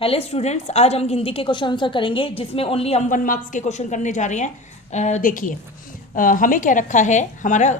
Hello students, आज हम हिंदी के क्वेश्चन आंसर करेंगे जिसमें ओनली हम 1 मार्क्स के क्वेश्चन करने जा रहे हैं। देखिए, हमें क्या रखा है। हमारा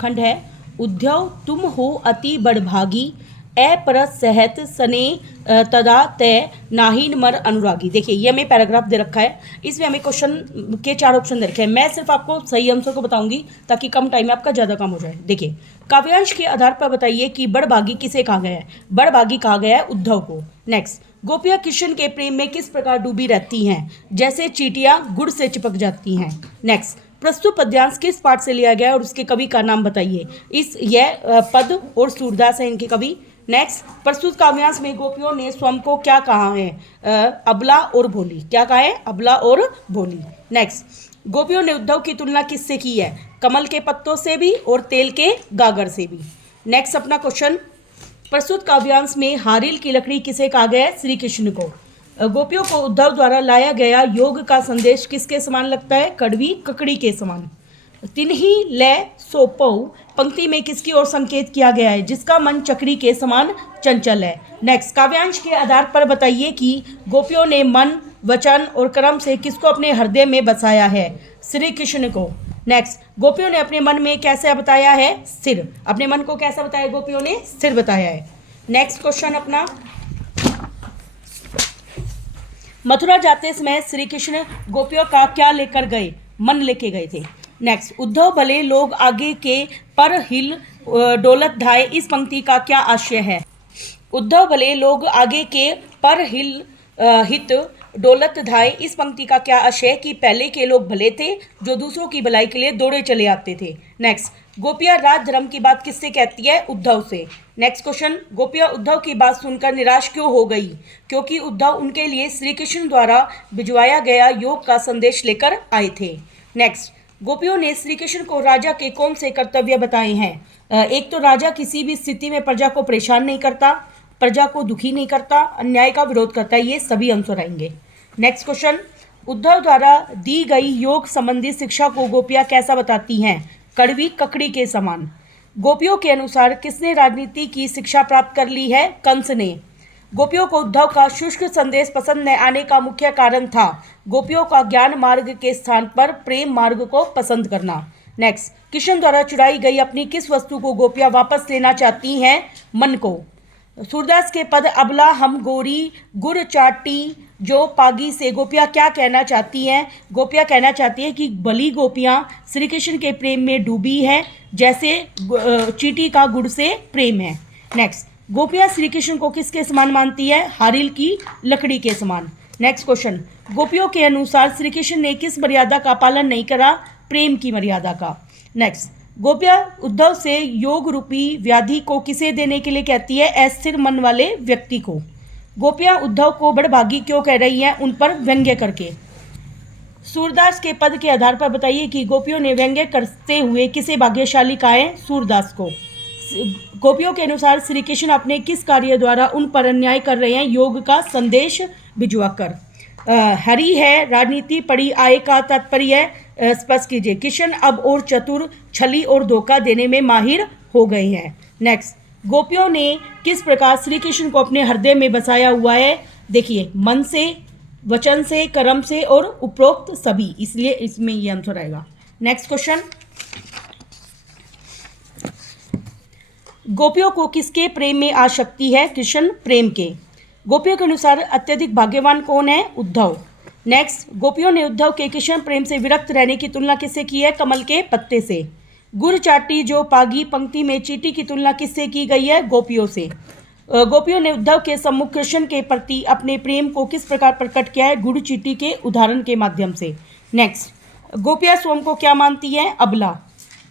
खंड है उद्धव तुम हो अति बड़भागी परस सहत सने तदा तय नाहीन मर अनुरागी। देखिए, ये हमें पैराग्राफ दे रखा है। इसमें हमें क्वेश्चन के 4 ऑप्शन दे रखे हैं। मैं सिर्फ आपको सही आंसर को बताऊंगी ताकि कम टाइम में आपका ज़्यादा काम हो जाए। देखिए, काव्यांश के आधार पर बताइए कि बड़भागी किसे कहा गया है। बड़भागी कहा गया है उद्धव को। नेक्स्ट, गोपियाँ कृष्ण के प्रेम में किस प्रकार डूबी रहती हैं, जैसे चींटियाँ गुड़ से चिपक जाती हैं। नेक्स्ट, प्रस्तुत पद्यांश किस पाठ से लिया गया है और उसके कवि का नाम बताइए। यह पद और सूरदास है इनके कवि। नेक्स्ट, प्रस्तुत काव्यांश में गोपियों ने स्वयं को क्या कहा है, अबला और भोली। क्या कहा है, अबला और भोली। नेक्स्ट, गोपियों ने उद्धव की तुलना किससे की है, कमल के पत्तों से भी और तेल के गागर से भी। नेक्स्ट अपना क्वेश्चन, प्रस्तुत काव्यांश में हारिल की लकड़ी किसे कहा गया है, श्री कृष्ण को। गोपियों को उद्धव द्वारा लाया गया योग का संदेश किसके समान लगता है, कड़वी ककड़ी के समान। तिन्ही ले सोपौ पंक्ति में किसकी ओर संकेत किया गया है, जिसका मन चक्री के समान चंचल है। नेक्स्ट, काव्यांश के आधार पर बताइए कि गोपियों ने मन वचन और कर्म से किसको अपने हृदय में बसाया है, श्री कृष्ण को। नेक्स्ट, गोपियों ने अपने मन में कैसे बताया है, स्थिर। अपने मन को कैसा बताया, गोपियों ने स्थिर बताया है। नेक्स्ट क्वेश्चन अपना, मथुरा जाते समय श्री कृष्ण गोपियों का क्या लेकर गए, मन लेके गए थे। नेक्स्ट, उद्धव भले लोग आगे के पर हिल डोलत धाय, इस पंक्ति का क्या आशय है। उद्धव भले लोग आगे के पर हिल हित डोलत धाय, इस पंक्ति का क्या आशय है कि पहले के लोग भले थे जो दूसरों की भलाई के लिए दौड़े चले आते थे। नेक्स्ट, गोपियाँ राज धर्म की बात किससे कहती है, उद्धव से। नेक्स्ट क्वेश्चन, गोपियाँ उद्धव की बात सुनकर निराश क्यों हो गई, क्योंकि उद्धव उनके लिए श्री कृष्ण द्वारा भिजवाया गया योग का संदेश लेकर आए थे। नेक्स्ट, गोपियों ने श्री कृष्ण को राजा के कौन से कर्तव्य बताए हैं। एक तो राजा किसी भी स्थिति में प्रजा को परेशान नहीं करता, प्रजा को दुखी नहीं करता, अन्याय का विरोध करता है। ये सभी आंसर आएंगे। नेक्स्ट क्वेश्चन, उद्धव द्वारा दी गई योग संबंधी शिक्षा को गोपियाँ कैसा बताती हैं, कड़वी ककड़ी के समान। गोपियों के अनुसार किसने राजनीति की शिक्षा प्राप्त कर ली है, कंस ने। गोपियों को उद्धव का शुष्क संदेश पसंद न आने का मुख्य कारण था गोपियों का ज्ञान मार्ग के स्थान पर प्रेम मार्ग को पसंद करना। नेक्स्ट, कृष्ण द्वारा चुराई गई अपनी किस वस्तु को गोपियाँ वापस लेना चाहती हैं, मन को। सूरदास के पद अबला हम गोरी गुर चाटी जो पागी से गोपियाँ क्या कहना चाहती हैं, गोपियाँ कहना चाहती हैं कि भली गोपियाँ श्री कृष्ण के प्रेम में डूबी हैं, जैसे चींटी का गुड़ से प्रेम है। नेक्स्ट, गोपियाँ श्री कृष्ण को किसके समान मानती है, हारिल की लकड़ी के समान। नेक्स्ट क्वेश्चन, गोपियों के अनुसार श्री कृष्ण ने किस मर्यादा का पालन नहीं करा, प्रेम की मर्यादा का। नेक्स्ट, गोपियाँ उद्धव से योग रूपी व्याधि को किसे देने के लिए कहती है, अस्थिर मन वाले व्यक्ति को। गोपियाँ उद्धव को बड़भागी क्यों कह रही हैं, उन पर व्यंग्य करके। सूरदास के पद के आधार पर बताइए कि गोपियों ने व्यंग्य करते हुए किसे भाग्यशाली कहा है, सूरदास को। गोपियों के अनुसार श्री कृष्ण अपने किस कार्य द्वारा उन पर अन्याय कर रहे हैं, योग का संदेश भिजवाकर। हरि है राजनीति पड़ी आय का तात्पर्य स्पष्ट कीजिए। कृष्ण अब और चतुर, छली और धोखा देने में माहिर हो गए हैं। नेक्स्ट, गोपियों ने किस प्रकार श्री कृष्ण को अपने हृदय में बसाया हुआ है, देखिए मन से, वचन से, कर्म से और उपरोक्त सभी, इसलिए इसमें ये आंसर आएगा। नेक्स्ट क्वेश्चन, गोपियों को किसके प्रेम में आसक्ति है, कृष्ण प्रेम के। गोपियों के अनुसार अत्यधिक भाग्यवान कौन है, उद्धव। नेक्स्ट, गोपियों ने उद्धव के कृष्ण प्रेम से विरक्त रहने की तुलना किससे की है, कमल के पत्ते से। गुर चाटी जो पागी पंक्ति में चींटी की तुलना किससे की गई है, गोपियों से। गोपियों ने उद्धव के सम्मुख कृष्ण के प्रति अपने प्रेम को किस प्रकार प्रकट किया है, गुड़ चींटी के उदाहरण के माध्यम से। नेक्स्ट, गोपियाँ स्वयं को क्या मानती हैं, अबला।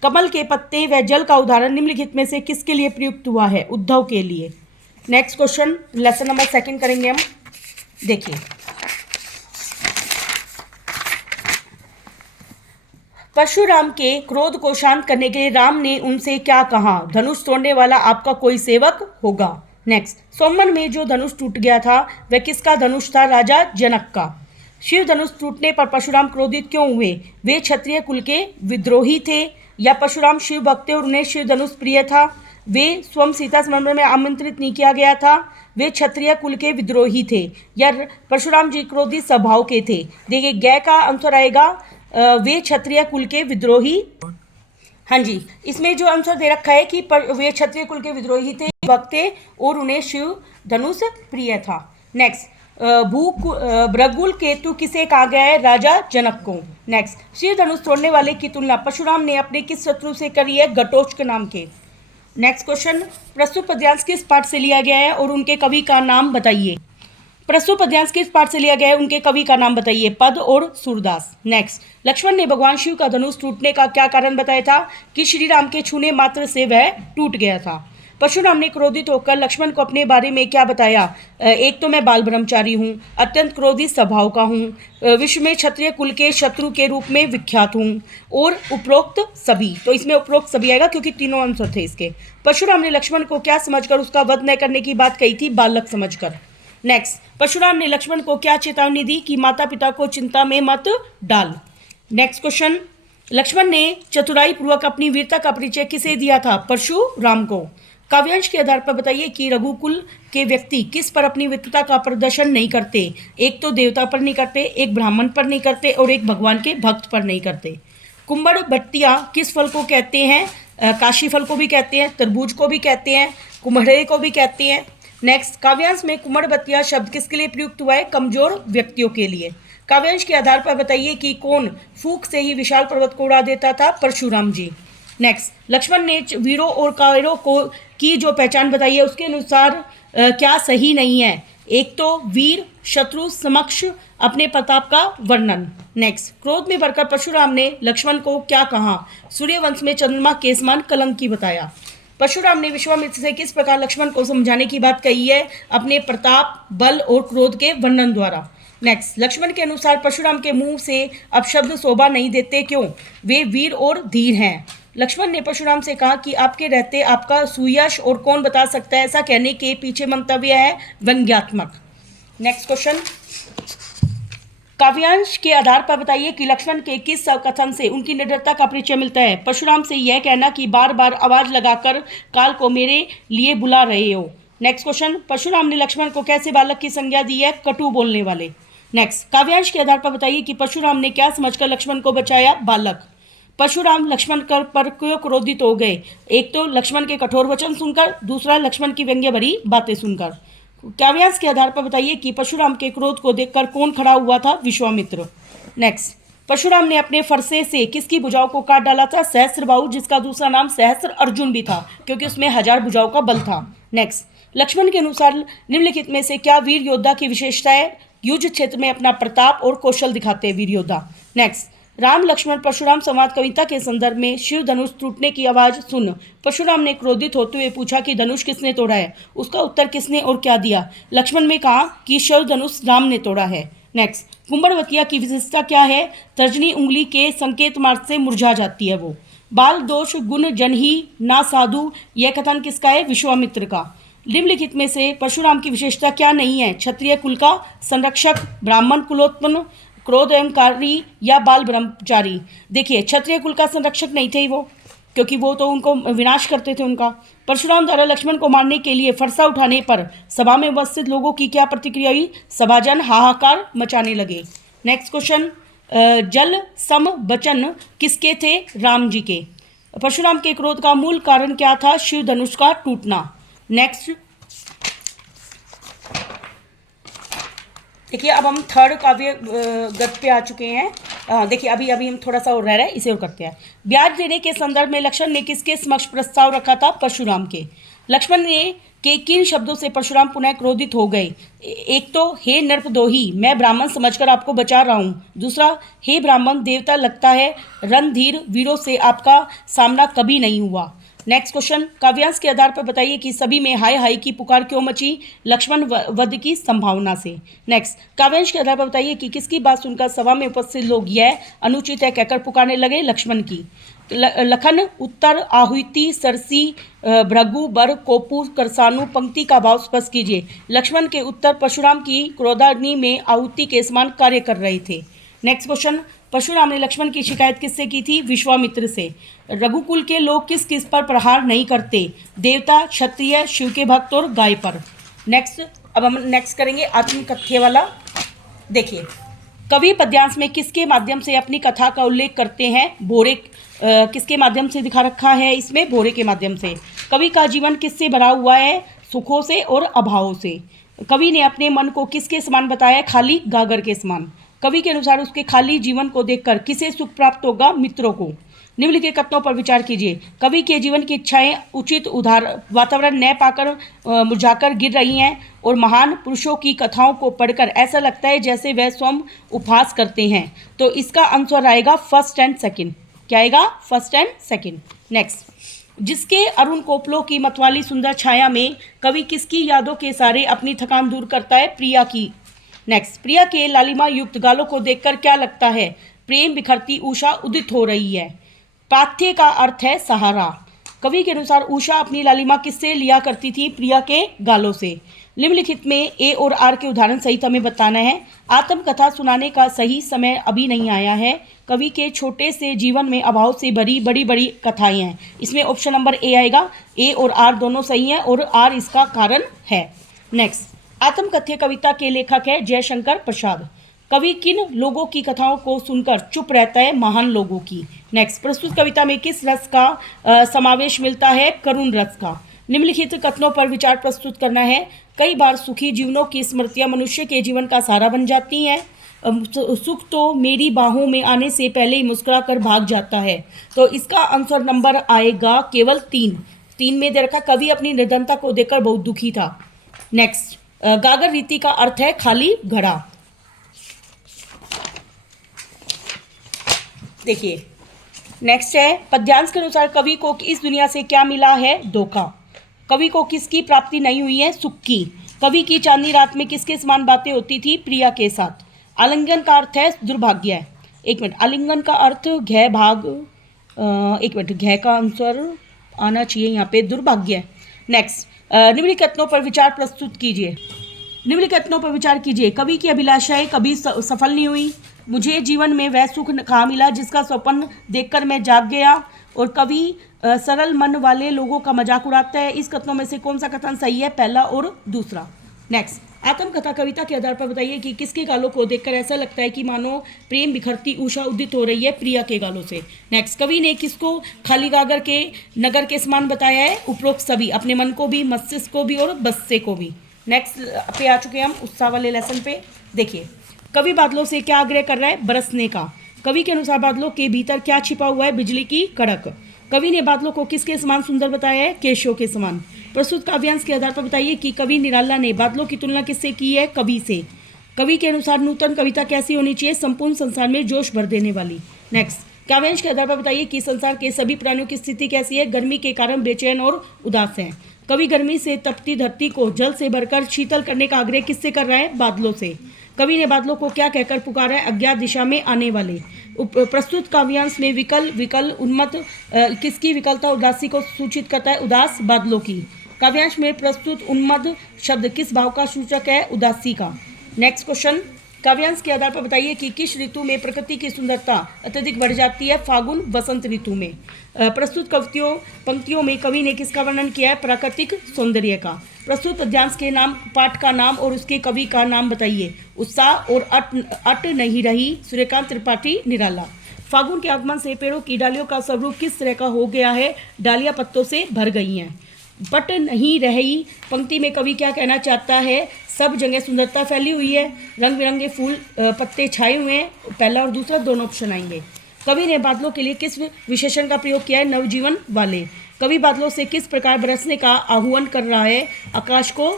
कमल के पत्ते व जल का उदाहरण निम्नलिखित में से किसके लिए प्रयुक्त हुआ है, उद्धव के लिए। नेक्स्ट क्वेश्चन, लेसन नंबर 2 करेंगे हम। देखिए, परशुराम के क्रोध को शांत करने के लिए राम ने उनसे क्या कहा, धनुष तोड़ने वाला आपका कोई सेवक होगा। नेक्स्ट, सोमन में जो धनुष टूट गया था वह किसका धनुष था, राजा जनक का। शिव धनुष टूटने पर परशुराम क्रोधित क्यों हुए, वे क्षत्रिय कुल के विद्रोही थे, या परशुराम शिव भक्त और उन्हें शिव धनुष प्रिय था, वे स्वयं सीता समर्पण में आमंत्रित नहीं किया गया था, वे क्षत्रिय कुल के विद्रोही थे या परशुराम जी क्रोधी स्वभाव के थे। देखिए गय का आंसर आएगा वे क्षत्रिय कुल के विद्रोही। हाँ जी, इसमें जो आंसर दे रखा है कि वे क्षत्रिय कुल के विद्रोही थे, भक्त थे और उन्हें शिव धनुष प्रिय था। नेक्स्ट, भृगुल केतु किसे कहा गया है? राजा जनक को। नेक्स्ट, शिव धनुष तोड़ने वाले की तुलना परशुराम ने अपने किस शत्रु से करी है? घटोत्कच नाम के। नेक्स्ट क्वेश्चन, प्रस्तुत पद्यांश किस पाठ से लिया गया है और उनके कवि का नाम बताइए। प्रस्तुत पद्यांश किस पाठ से लिया गया है, उनके कवि का नाम बताइए। पद और सूरदास। नेक्स्ट, लक्ष्मण ने भगवान शिव का धनुष टूटने का क्या कारण बताया था? कि श्री राम के छूने मात्र से वह टूट गया था। परशुराम ने क्रोधित होकर लक्ष्मण को अपने बारे में क्या बताया? एक तो मैं बाल ब्रह्मचारी हूँ, अत्यंत क्रोधित स्वभाव का हूँ, विश्व में क्षत्रिय कुल के शत्रु के रूप में विख्यात हूँ और उपरोक्त सभी। तो इसमें उपरोक्त सभी आएगा क्योंकि तीनों आंसर थे इसके। परशुराम ने लक्ष्मण को क्या समझकर उसका वध न करने की बात कही थी? बालक समझकर। नेक्स्ट, परशुराम ने लक्ष्मण को क्या चेतावनी दी? कि माता पिता को चिंता में मत डाल। नेक्स्ट क्वेश्चन, लक्ष्मण ने चतुराई पूर्वक अपनी वीरता का परिचय किसे दिया था? परशुराम को। काव्यांश के आधार पर बताइए कि रघुकुल के व्यक्ति किस पर अपनी वीरता का प्रदर्शन नहीं करते? एक तो देवता पर नहीं करते, एक ब्राह्मण पर नहीं करते और एक भगवान के भक्त पर नहीं करते। कुंभड़ बट्टिया किस फल को कहते हैं? काशी फल को भी कहते हैं, तरबूज को भी कहते हैं, कुम्हड़े को भी कहते हैं। नेक्स्ट, काव्यांश में कुम्भड़ बट्टिया शब्द किसके लिए प्रयुक्त हुआ है? कमजोर व्यक्तियों के लिए। काव्यांश के आधार पर बताइए कि कौन फूंक से ही विशाल पर्वत को उड़ा देता था? परशुराम जी। नेक्स्ट, लक्ष्मण ने वीरों और कायरों को की जो पहचान बताई है उसके अनुसार क्या सही नहीं है? एक तो वीर शत्रु समक्ष अपने प्रताप का वर्णन। नेक्स्ट, क्रोध में भरकर परशुराम ने लक्ष्मण को क्या कहा? सूर्यवंश में चंद्रमा के समान कलंकी बताया। परशुराम ने विश्वामित्र से किस प्रकार लक्ष्मण को समझाने की बात कही है? अपने प्रताप बल और क्रोध के वर्णन द्वारा। नेक्स्ट, लक्ष्मण के अनुसार परशुराम के मुंह से अपशब्द शोभा नहीं देते, क्यों? वे वीर और धीर हैं। लक्ष्मण ने परशुराम से कहा कि आपके रहते आपका सुयश और कौन बता सकता है? ऐसा कहने के पीछे मंतव्य है व्यंग्यात्मक। नेक्स्ट क्वेश्चन, काव्यांश के आधार पर बताइए कि लक्ष्मण के किस कथन से उनकी निडरता का परिचय मिलता है? परशुराम से यह कहना कि बार बार आवाज लगाकर काल को मेरे लिए बुला रहे हो। नेक्स्ट क्वेश्चन, परशुराम ने लक्ष्मण को कैसे बालक की संज्ञा दी है? कटु बोलने वाले। नेक्स्ट, काव्यांश के आधार पर बताइए कि परशुराम ने क्या समझकर लक्ष्मण को बचाया? बालक। परशुराम लक्ष्मण पर क्यों क्रोधित हो गए? एक तो लक्ष्मण के कठोर वचन सुनकर, दूसरा लक्ष्मण की व्यंग्य भरी बातें सुनकर। काव्यांश के आधार पर बताइए कि परशुराम के क्रोध को देखकर कौन खड़ा हुआ था? विश्वामित्र। नेक्स्ट, परशुराम ने अपने फरसे से किसकी भुजाओं को काट डाला था? सहस्त्रबाहु, जिसका दूसरा नाम सहस्त्र अर्जुन भी था क्योंकि उसमें 1000 भुजाओं का बल था। नेक्स्ट, लक्ष्मण के अनुसार निम्नलिखित में से क्या वीर योद्धा की विशेषता है? युद्ध क्षेत्र में अपना प्रताप और कौशल दिखाते हैं वीर योद्धा। नेक्स्ट, राम लक्ष्मण परशुराम संवाद कविता के संदर्भ में शिव धनुष टूटने की आवाज सुन परशुराम ने क्रोधित होते हुए पूछा कि धनुष किसने तोड़ा है? उसका उत्तर किसने और क्या दिया? लक्ष्मण ने कहा कि शिव धनुष राम ने तोड़ा है। नेक्स्ट, कुंभड़वतिया की विशेषता क्या है? तर्जनी उंगली के संकेत मार्ग से मुरझा जाती है वो। बाल दोष गुण जनही ना साधु, यह कथन किसका है? विश्वामित्र का। निम्नलिखित में से परशुराम की विशेषता क्या नहीं है? क्षत्रिय कुल का संरक्षक, ब्राह्मण कुलोत्पन्न, क्रोध एवंकारी या बाल ब्रह्मचारी। देखिए, क्षत्रिय कुल का संरक्षक नहीं थे वो, क्योंकि वो तो उनको विनाश करते थे उनका। परशुराम द्वारा लक्ष्मण को मारने के लिए फरसा उठाने पर सभा में उपस्थित लोगों की क्या प्रतिक्रिया हुई? सभाजन हाहाकार मचाने लगे। नेक्स्ट क्वेश्चन, जल सम वचन किसके थे? राम जी के। परशुराम के क्रोध का मूल कारण क्या था? शिव धनुष का टूटना। नेक्स्ट, देखिए अब हम थर्ड काव्य गत पे आ चुके हैं। देखिए अभी हम थोड़ा सा और रह रहा है, इसे और करते हैं। ब्याज देने के संदर्भ में लक्ष्मण ने किसके समक्ष प्रस्ताव रखा था? परशुराम के। लक्ष्मण ने के किन शब्दों से परशुराम पुनः क्रोधित हो गए? एक तो हे नृपदोही, मैं ब्राह्मण समझकर आपको बचा रहा हूँ। दूसरा, हे ब्राह्मण देवता लगता है, रणधीर वीरों से आपका सामना कभी नहीं हुआ। नेक्स्ट क्वेश्चन, काव्यांश के आधार पर बताइए कि सभी में हाय हाय की पुकार क्यों मची? लक्ष्मण वध की संभावना से। नेक्स्ट, काव्यांश के आधार पर बताइए कि किसकी बात सुनकर सभा में उपस्थित लोग यह अनुचित है कहकर पुकारने लगे? लक्ष्मण की। लखन उत्तर आहुति सरसी भृगु बर कोपु करसानु पंक्ति का भाव स्पष्ट कीजिए। लक्ष्मण के उत्तर परशुराम की क्रोधाग्नि में आहुति के समान कार्य कर रहे थे। नेक्स्ट क्वेश्चन, परशुराम ने लक्ष्मण की शिकायत किससे की थी? विश्वामित्र से। रघुकुल के लोग किस किस पर प्रहार नहीं करते? देवता, क्षत्रिय, शिव के भक्त और गाय पर। नेक्स्ट, अब हम नेक्स्ट करेंगे आत्मकथ्य वाला। देखिए, कवि पद्यांश में किसके माध्यम से अपनी कथा का उल्लेख करते हैं? भोरे किसके माध्यम से दिखा रखा है इसमें? भोरे के माध्यम से। कवि का जीवन किससे भरा हुआ है? सुखों से और अभावों से। कवि ने अपने मन को किसके समान बताया? खाली गागर के समान। कवि के अनुसार उसके खाली जीवन को देखकर किसे सुख प्राप्त होगा? मित्रों को। निम्नलिखित कथनों पर विचार कीजिए। कवि के जीवन की इच्छाएं उचित उधार वातावरण न पाकर मुरझाकर गिर रही हैं और महान पुरुषों की कथाओं को पढ़कर ऐसा लगता है जैसे वह स्वयं उपहास करते हैं। तो इसका आंसर आएगा फर्स्ट एंड सेकंड। क्या आएगा? First and second. नेक्स्ट, जिसके अरुण कोपलों की मतवाली सुंदर छाया में कवि किसकी यादों के सारे अपनी थकान दूर करता है? प्रिया की। नेक्स्ट, प्रिया के लालिमा युक्त गालों को देखकर क्या लगता है? प्रेम बिखरती उषा उदित हो रही है। पाथ्य का अर्थ है सहारा। कवि के अनुसार उषा अपनी लालिमा किससे लिया करती थी? प्रिया के गालों से। निम्नलिखित में ए और आर के उदाहरण सहित हमें बताना है। आत्मकथा सुनाने का सही समय अभी नहीं आया है। कवि के छोटे से जीवन में अभाव से भरी बड़ी बड़ी कथाएं हैं। इसमें ऑप्शन नंबर ए आएगा। ए और आर दोनों सही हैं और आर इसका कारण है। नेक्स्ट, आत्मकथ्य कविता के लेखक है जयशंकर प्रसाद। कवि किन लोगों की कथाओं को सुनकर चुप रहता है? महान लोगों की। नेक्स्ट, प्रस्तुत कविता में किस रस का समावेश मिलता है? करुण रस का। निम्नलिखित कथनों पर विचार प्रस्तुत करना है। कई बार सुखी जीवनों की स्मृतियां मनुष्य के जीवन का सहारा बन जाती हैं। सुख तो मेरी बाहों में आने से पहले ही मुस्कुरा कर भाग जाता है। तो इसका आंसर नंबर आएगा केवल 3 में दे रखा। कवि अपनी निर्धनता को देखकर बहुत दुखी था। नेक्स्ट, गागर रीति का अर्थ है खाली घड़ा। देखिए, नेक्स्ट है पद्यांश के अनुसार कवि को इस दुनिया से क्या मिला है? धोखा। कवि को किसकी प्राप्ति नहीं हुई है? सुख की। कवि की चांदनी रात में किसके समान बातें होती थी? प्रिया के साथ। आलिंगन का अर्थ है दुर्भाग्य। एक मिनट, आलिंगन का अर्थ घय भाग, एक मिनट, घय का आंसर आना चाहिए यहाँ पे दुर्भाग्य। नेक्स्ट, निम्नलिखित कथनों पर विचार प्रस्तुत कीजिए। निम्नलिखित कथनों पर विचार कीजिए। कवि की अभिलाषाएं कभी सफल नहीं हुई। मुझे जीवन में वह सुख कहाँ मिला जिसका स्वप्न देखकर मैं जाग गया। और कवि सरल मन वाले लोगों का मजाक उड़ाता है। इस कथनों में से कौन सा कथन सही है? पहला और दूसरा। नेक्स्ट, आत्मकथा कविता के आधार पर बताइए कि किसके गालों को देखकर ऐसा लगता है कि मानो प्रेम बिखरती उषा उदित हो रही है? प्रिया के गालों से। नेक्स्ट, कवि ने किसको खाली गागर के नगर के समान बताया है? उपरोक्त सभी, अपने मन को भी, मस्तिष्क को भी और बस्से को भी। नेक्स्ट पे आ चुके हैं हम उत्साह वाले लेसन पे। देखिए, कवि बादलों से क्या आग्रह कर रहा है? बरसने का। कवि के अनुसार बादलों के भीतर क्या छिपा हुआ है? बिजली की कड़क। कवि ने बादलों को किसके समान सुंदर बताया है? केशों के समान। प्रस्तुत काव्यांश के आधार पर बताइए कि कवि निराला ने बादलों की तुलना किससे की है? कवि से। कवि के अनुसार नूतन कविता कैसी होनी चाहिए? संपूर्ण संसार में जोश भर देने वाली। नेक्स्ट, काव्यांश के आधार पर बताइए कि संसार के सभी प्राणियों की स्थिति कैसी है? गर्मी के कारण बेचैन और उदास है। कवि गर्मी से तपती धरती को जल से भरकर शीतल करने का आग्रह किससे कर रहा है? बादलों से। कवि ने बादलों को क्या कहकर पुकारा है? अज्ञात दिशा में आने वाले। प्रस्तुत काव्यांश में विकल उन्मत्त किसकी विकलता उदासी को सूचित करता है? उदास बादलों की। काव्यांश में प्रस्तुत उन्मत्त शब्द किस भाव का सूचक है? उदासी का। नेक्स्ट क्वेश्चन, काव्यांश के आधार पर बताइए कि किस ऋतु में प्रकृति की सुंदरता अत्यधिक बढ़ जाती है? फागुन वसंत ऋतु में। प्रस्तुत पंक्तियों में कवि ने किसका वर्णन किया है? प्राकृतिक सौंदर्य का। प्रस्तुत पद्यांश के नाम, पाठ का नाम और उसके कवि का नाम बताइए। उत्साह और अट नहीं रही, सूर्यकांत त्रिपाठी निराला। फागुन के आगमन से पेड़ों की डालियों का स्वरूप किस तरह का हो गया है? डालियां पत्तों से भर गई हैं। बट नहीं रही पंक्ति में कवि क्या कहना चाहता है? सब जगह सुंदरता फैली हुई है, रंग बिरंगे फूल पत्ते छाए हुए हैं। पहला और दूसरा दोनों ऑप्शन आएंगे। कवि ने बादलों के लिए किस विशेषण का प्रयोग किया है? नवजीवन वाले। कवि बादलों से किस प्रकार बरसने का आह्वान कर रहा है? आकाश को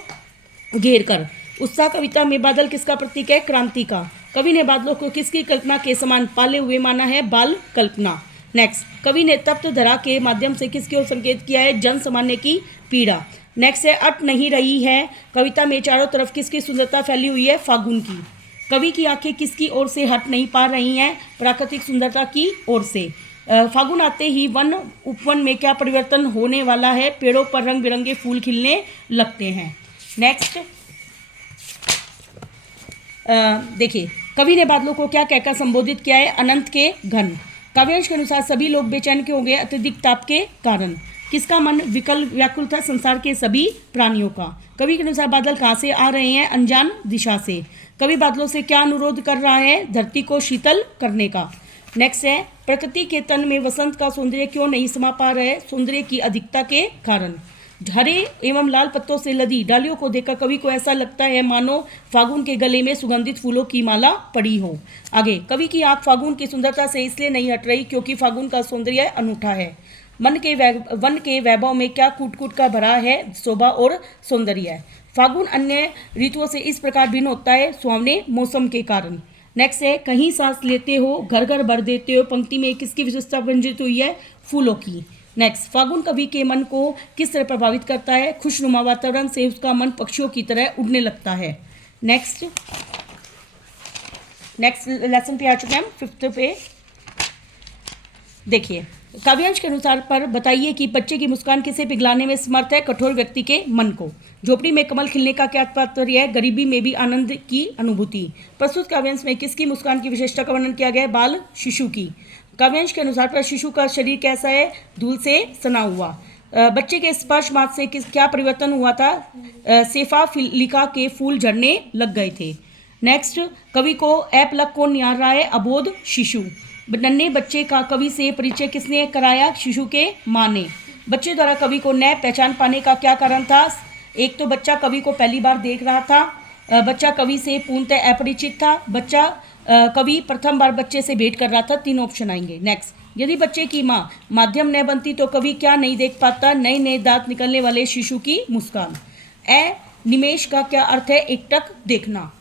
घेर कर। उत्साह कविता में बादल किसका प्रतीक है? क्रांति का। कवि ने बादलों को किसकी कल्पना के समान पाले हुए माना है? बाल कल्पना। नेक्स्ट, कवि ने तप्त धरा के माध्यम से किसकी ओर संकेत किया है? जन सामान्य की पीड़ा। नेक्स्ट है अट नहीं रही है कविता में चारों तरफ किसकी सुंदरता फैली हुई है? फागुन की। कवि की आंखें किसकी ओर से हट नहीं पा रही हैं? प्राकृतिक सुंदरता की ओर से। फागुन आते ही वन उपवन में क्या परिवर्तन होने वाला है? पेड़ों पर रंग बिरंगे फूल खिलने लगते हैं। नेक्स्ट देखिए, कवि ने बादलों को क्या कहकर संबोधित किया है? अनंत के घन। काव्यांश के अनुसार सभी लोग बेचैन क्यों हो गए? अत्यधिक ताप के कारण। किसका मन व्याकुल था? संसार के सभी प्राणियों का। कवि के अनुसार बादल कहाँ से आ रहे हैं? अनजान दिशा से। कवि बादलों से क्या अनुरोध कर रहा है? धरती को शीतल करने का। नेक्स्ट है, प्रकृति के तन में वसंत का सौंदर्य क्यों नहीं समा पा रहा है? सौंदर्य की अधिकता के कारण। हरे एवं लाल पत्तों से लदी डालियों को देखकर कवि को ऐसा लगता है मानो फागुन के गले में सुगंधित फूलों की माला पड़ी हो। आगे, कवि की आंख फागुन की सुंदरता से इसलिए नहीं हट रही क्योंकि फागुन का सौंदर्य अनूठा है। वन के वैभव में क्या कूट कूट का भरा है? शोभा और सौंदर्य। फागुन अन्य ऋतुओं से इस प्रकार भिन्न होता है सुहावने मौसम के कारण। नेक्स्ट है, कहीं सांस लेते हो घर घर भर देते हो पंक्ति में किसकी विशेषता व्यंजित हुई है? फूलों की। नेक्स्ट, फागुन कवि के मन को किस तरह प्रभावित करता है? खुशनुमा वातावरण से उसका मन पक्षियों की तरह उड़ने लगता है। नेक्स्ट लेसन पे आ चुके हैं हम 5th पे। देखिए, काव्यांश के अनुसार पर बताइए कि बच्चे की मुस्कान किसे पिघलाने में समर्थ है? कठोर व्यक्ति के मन को। झोपड़ी में कमल खिलने का क्या तात्पर्य है? गरीबी में भी आनंद की अनुभूति। प्रस्तुत काव्यांश में किसकी मुस्कान की विशेषता का वर्णन किया गया है? बाल शिशु की। काव्यांश के अनुसार पर शिशु का शरीर कैसा है? धूल से सना हुआ। बच्चे के स्पर्श मात्र से क्या परिवर्तन हुआ था? सेफा फिलिका के फूल झड़ने लग गए थे। नेक्स्ट, कवि को ऐपलक कौन निहार रहा है? अबोध शिशु। नन्हे बच्चे का कवि से परिचय किसने कराया? शिशु के माँ ने। बच्चे द्वारा कवि को न पहचान पाने का क्या कारण था? एक तो बच्चा कवि को पहली बार देख रहा था, बच्चा कवि से पूर्णतः अपरिचित था, बच्चा कवि प्रथम बार बच्चे से भेंट कर रहा था। 3 ऑप्शन आएंगे। नेक्स्ट, यदि बच्चे की माँ माध्यम न बनती तो कवि क्या नहीं देख पाता? नए नए दांत निकलने वाले शिशु की मुस्कान। निमेश का क्या अर्थ है? एकटक देखना।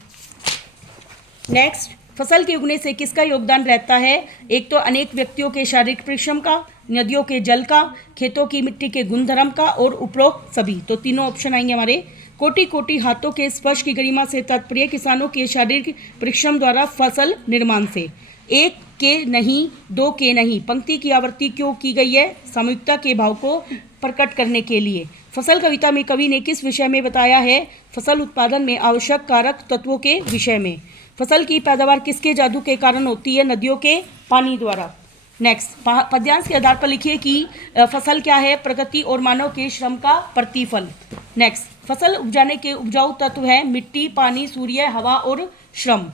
नेक्स्ट, फसल के उगने से किसका योगदान रहता है? एक तो अनेक व्यक्तियों के शारीरिक परिश्रम का, नदियों के जल का, खेतों की मिट्टी के गुणधर्म का और उपरोक्त सभी। तो तीनों ऑप्शन आएंगे हमारे। कोटि कोटि हाथों के स्पर्श की गरिमा से तात्पर्य किसानों के शारीरिक परिश्रम द्वारा फसल निर्माण से। एक के नहीं, दो के नहीं, पंक्ति की आवृत्ति क्यों की गई है? सामूहिकता के भाव को प्रकट करने के लिए। फसल कविता में कवि ने किस विषय में बताया है? फसल उत्पादन में आवश्यक कारक तत्वों के विषय में। फसल की पैदावार किसके जादू के कारण होती है? नदियों के पानी द्वारा। नेक्स्ट, पद्यांश के आधार पर लिखिए कि फसल क्या है? प्रकृति और मानव के श्रम का प्रतिफल। नेक्स्ट, फसल उपजाने के उपजाऊ तत्व है मिट्टी, पानी, सूर्य, हवा और श्रम।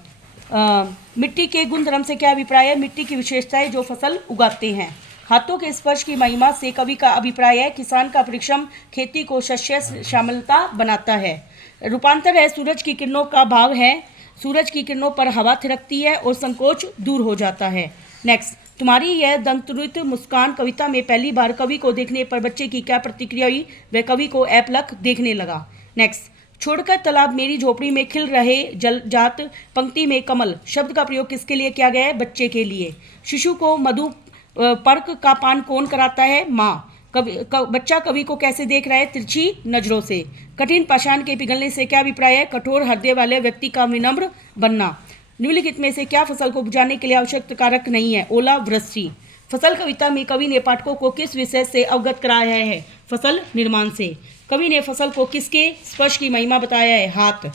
मिट्टी के गुणधर्म से क्या अभिप्राय है? मिट्टी की विशेषताएं जो फसल उगाते हैं। हाथों के स्पर्श की महिमा से कवि का अभिप्राय है किसान का परिश्रम खेती को शस्य श्यामलता बनाता है। रूपांतर है सूरज की किरणों का भाव है सूरज की किरणों पर हवा थिरकती है और संकोच दूर हो जाता है। नेक्स्ट, तुम्हारी यह दंतरुत मुस्कान कविता में पहली बार कवि को देखने पर बच्चे की क्या प्रतिक्रिया हुई? वह कवि को ऐपलक देखने लगा। नेक्स्ट, छोड़कर तालाब मेरी झोपड़ी में खिल रहे जल जात पंक्ति में कमल शब्द का प्रयोग किसके लिए किया गया है? बच्चे के लिए। शिशु को मधु पर्क का पान कौन कराता है? माँ। बच्चा कवि को कैसे देख रहा है? तिरछी नजरों से। कठिन पाषाण के पिघलने से क्या अभिप्राय है? कठोर हृदय वाले व्यक्ति का विनम्र बनना। निम्नलिखित में से क्या फसल को उपजाने के लिए आवश्यक कारक नहीं है? ओला वृष्टि। फसल कविता में कवि ने पाठकों को किस विषय से अवगत कराया है? फसल निर्माण से। कवि ने फसल को किसके स्पर्श की महिमा बताया है? हाथ।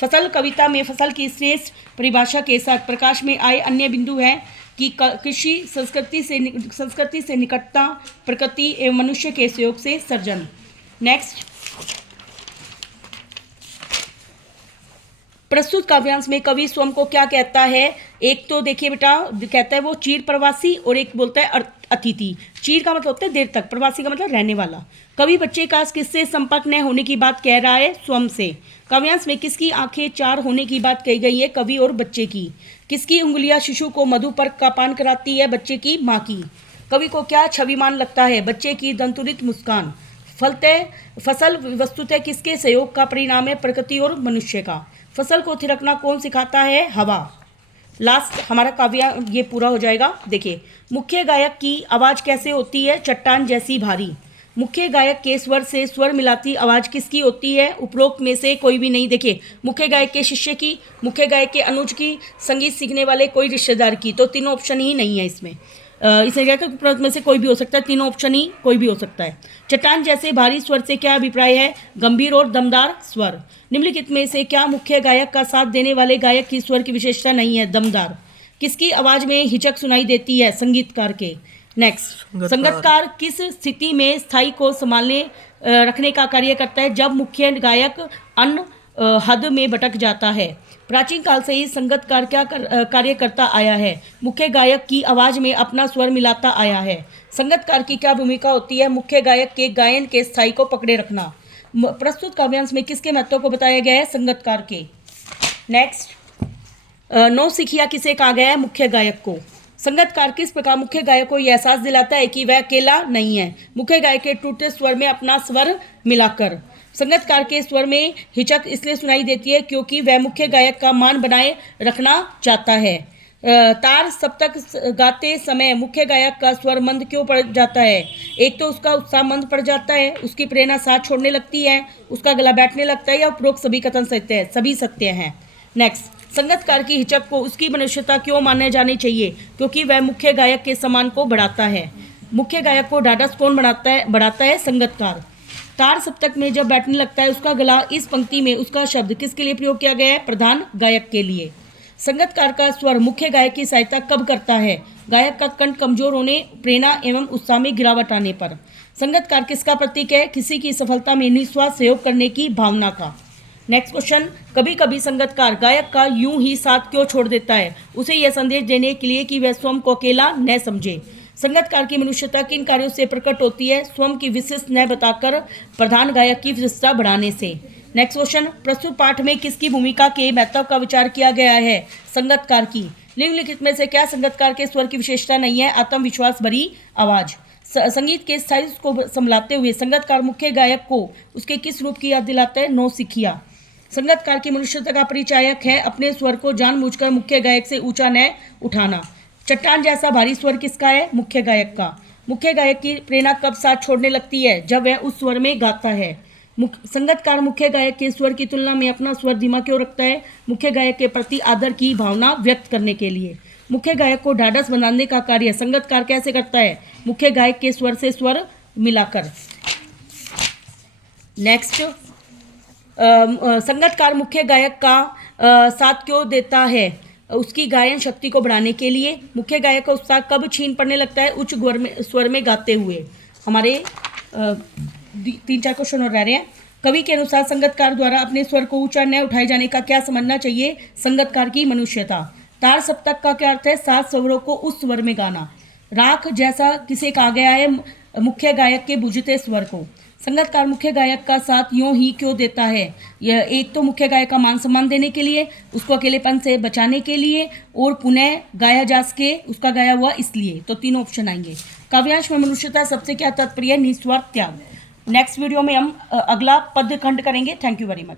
फसल कविता में फसल की श्रेष्ठ परिभाषा के साथ प्रकाश में आए अन्य बिंदु हैं कि कृषि संस्कृति से निकटता, प्रकृति एवं मनुष्य के सहयोग से सर्जन। नेक्स्ट, प्रस्तुत काव्यांश में कवि स्वयं को क्या कहता है? एक तो देखिए बेटा, कहता है वो चीर प्रवासी और एक बोलता है अतिथि। चीर का मतलब होता है देर तक, प्रवासी का मतलब रहने वाला। कवि बच्चे का किससे संपर्क न होने की बात कह रहा है? स्वयं से। काव्यांश में किसकी आंखें 4 होने की बात कही गई है? कवि और बच्चे की। किसकी उंगलियां शिशु को मधु पर्क का पान कराती है? बच्चे की माँ की। कवि को क्या छविमान लगता है? बच्चे की दंतुरित मुस्कान। फसल वस्तुतः किसके सहयोग का परिणाम है? प्रकृति और मनुष्य का। फसल को थिरकना कौन सिखाता है? हवा। लास्ट हमारा काव्य ये पूरा हो जाएगा। देखिए, मुख्य गायक की आवाज़ कैसे होती है? चट्टान जैसी भारी। मुख्य गायक के स्वर से स्वर मिलाती आवाज़ किसकी होती है? उपरोक्त में से कोई भी नहीं। देखिए, मुख्य गायक के शिष्य की, मुख्य गायक के अनुज की, संगीत सीखने वाले कोई रिश्तेदार की। तो तीनों ऑप्शन ही नहीं है इसमें। इसमें गायक में से कोई भी हो सकता है, तीनों ऑप्शन ही कोई भी हो सकता है। चट्टान जैसे भारी स्वर से क्या अभिप्राय है? गंभीर और दमदार स्वर। निम्नलिखित में से क्या मुख्य गायक का साथ देने वाले गायक की स्वर की विशेषता नहीं है? दमदार। किसकी आवाज़ में हिचक सुनाई देती है? संगीतकार के। नेक्स्ट, संगीतकार किस स्थिति में स्थाई को संभालने रखने का कार्य करता है जब मुख्य गायक अन्य हद में भटक जाता है। प्राचीन काल से ही संगीतकार क्या कार्य करता आया है? मुख्य गायक की आवाज़ में अपना स्वर मिलाता आया है। संगीतकार की क्या भूमिका होती है? मुख्य गायक के गायन के स्थाई को पकड़े रखना। प्रस्तुत काव्यांश में किसके महत्व को बताया गया है? संगीतकार के। नेक्स्ट, नौसिखिया किसे कहा गया है? मुख्य गायक को। संगीतकार किस प्रकार मुख्य गायक को यह एहसास दिलाता है कि वह अकेला नहीं है? मुख्य गायक के टूटे स्वर में अपना स्वर मिलाकर। संगीतकार के स्वर में हिचक इसलिए सुनाई देती है क्योंकि वह मुख्य गायक का मान बनाए रखना चाहता है। तार सप्तक गाते समय मुख्य गायक का स्वर मंद क्यों पड़ जाता है? एक तो उसका उत्साह मंद पड़ जाता है, उसकी प्रेरणा साथ छोड़ने लगती है, उसका गला बैठने लगता है, या उपरोक्त सभी कथन सत्य है? सभी सत्य हैं। नेक्स्ट, संगीतकार की हिचक को उसकी मनुष्यता क्यों माने जानी चाहिए? क्योंकि वह मुख्य गायक के सम्मान को बढ़ाता है। मुख्य गायक को ढाढ़स कौन बढ़ाता है? संगीतकार। तार सप्तक में जब बैठने लगता है उसका गला, इस पंक्ति में उसका शब्द किसके लिए प्रयोग किया गया है? प्रधान गायक के लिए। संगीतकार का स्वर मुख्य गायक की सहायता कब करता है? गायक का कंठ कमजोर होने, प्रेरणा एवं उत्साह में गिरावट आने पर। संगीतकार किसका प्रतीक है? किसी की सफलता में निस्वार्थ सहयोग करने की भावना का। नेक्स्ट क्वेश्चन, कभी कभी संगीतकार गायक का यूं ही साथ क्यों छोड़ देता है? उसे यह संदेश देने के लिए कि वह स्वयं को अकेला न समझे। संगीतकार की मनुष्यता किन कार्यों से प्रकट होती है? स्वयं की विशिष्ट न बताकर प्रधान गायक की विशिष्टता बढ़ाने से। नेक्स्ट क्वेश्चन, प्रस्तुत पाठ में किसकी भूमिका के महत्व का विचार किया गया है? संगीतकार की। निम्नलिखित में से क्या संगीतकार के स्वर की विशेषता नहीं है? आत्मविश्वास भरी आवाज। संगीत के स्थायित्व को संभालते हुए संगीतकार मुख्य गायक को उसके किस रूप की याद दिलाता है? नौसिखिया। संगीतकार की मनुष्यता का परिचायक है अपने स्वर को जानबूझकर मुख्य गायक से ऊंचा न उठाना। चट्टान जैसा भारी स्वर किसका है? मुख्य गायक का। मुख्य गायक की प्रेरणा कब साथ छोड़ने लगती है? जब वह उस स्वर में गाता है। संगीतकार मुख्य गायक के स्वर की तुलना में अपना स्वर धीमा क्यों रखता है? मुख्य गायक के प्रति आदर की भावना व्यक्त करने के लिए। मुख्य गायक को ढाढ़स बनाने का कार्य संगीतकार कैसे करता है? मुख्य गायक के स्वर से स्वर मिलाकर। नेक्स्ट, संगीतकार मुख्य गायक का साथ क्यों देता है? उसकी गायन शक्ति को बढ़ाने के लिए। मुख्य गायक का उत्साह कब छीन पड़ने लगता है? उच्च स्वर में गाते हुए। हमारे 3-4 क्वेश्चन और रह रहे हैं। कवि के अनुसार संगीतकार द्वारा अपने स्वर को ऊंचा न उठाए जाने का क्या समझना चाहिए? संगीतकार की मनुष्यता। तार सप्तक का क्या अर्थ है? 7 स्वरों को उस स्वर में गाना। राख जैसा किसे कहा गया है? मुख्य गायक के बुझते स्वर को। संगीतकार मुख्य गायक का साथ यूं ही क्यों देता है? यह एक तो मुख्य गायक का मान सम्मान देने के लिए, उसको अकेलेपन से बचाने के लिए, और पुनः गाया जा सके उसका गाया हुआ इसलिए। तो 3 ऑप्शन आएंगे। काव्यांश में मनुष्यता सबसे क्या तात्पर्य? निस्वार्थ त्याग। नेक्स्ट वीडियो में हम अगला पद्य खंड करेंगे। Thank you very much.